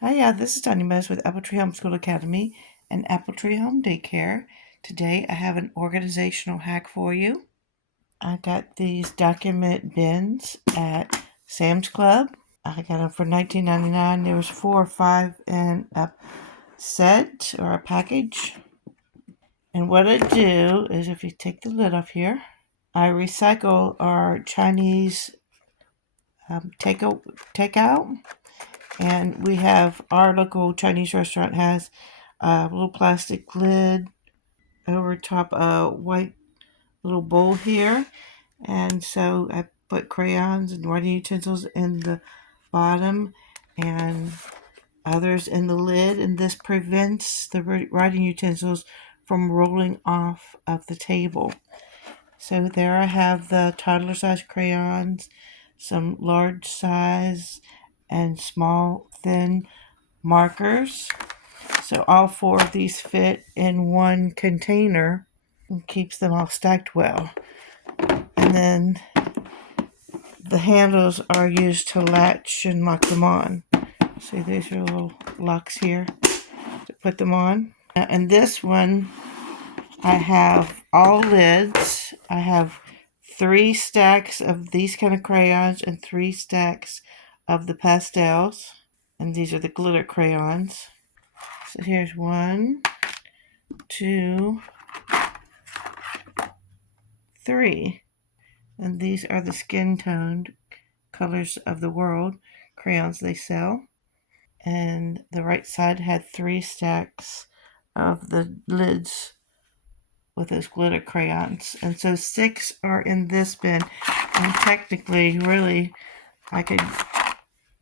Hiya, this is Tanya Mose with Apple Tree Homeschool Academy and Apple Tree Home Daycare. Today I have an organizational hack for you. I got these document bins at Sam's Club. I got them for $19.99. There was 4 or 5 in a set or a package. And what I do is, if you take the lid off here, I recycle our Chinese takeout. And we have our local Chinese restaurant has a little plastic lid over top a white little bowl here. And so I put crayons and writing utensils in the bottom and others in the lid. And this prevents the writing utensils from rolling off of the table. So there I have the toddler size crayons, some large size and small thin markers. So all 4 of these fit in one container and keeps them all stacked well. And then the handles are used to latch and lock them on. See, these are little locks here to put them on. And this one, I have all lids. I have 3 stacks of these kind of crayons and 3 stacks of the pastels. And these are the glitter crayons. So here's 1, 2, 3. And these are the skin toned colors of the world crayons they sell. And the right side had 3 stacks of the lids with those glitter crayons. And so 6 are in this bin. And technically, really, I could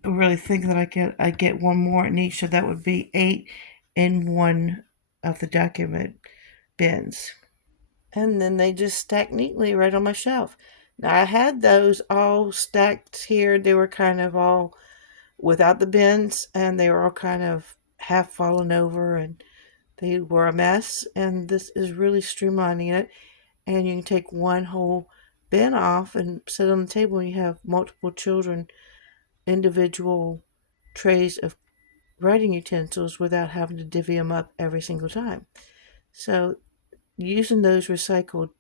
really think that I get 1 more in each, so that would be 8 in one of the document bins. And then they just stack neatly right on my shelf. Now I had those all stacked here. They were kind of all without the bins, and they were all kind of half fallen over, and they were a mess. And this is really streamlining it. And you can take one whole bin off and sit on the table, and you have multiple children, individual trays of writing utensils without having to divvy them up every single time. So using those recycled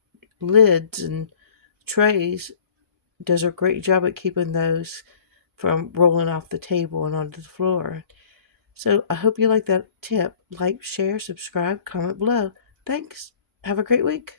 lids and trays does a great job at keeping those from rolling off the table and onto the floor. So I hope you like that tip. Like, share, subscribe, comment below. Thanks. Have a great week.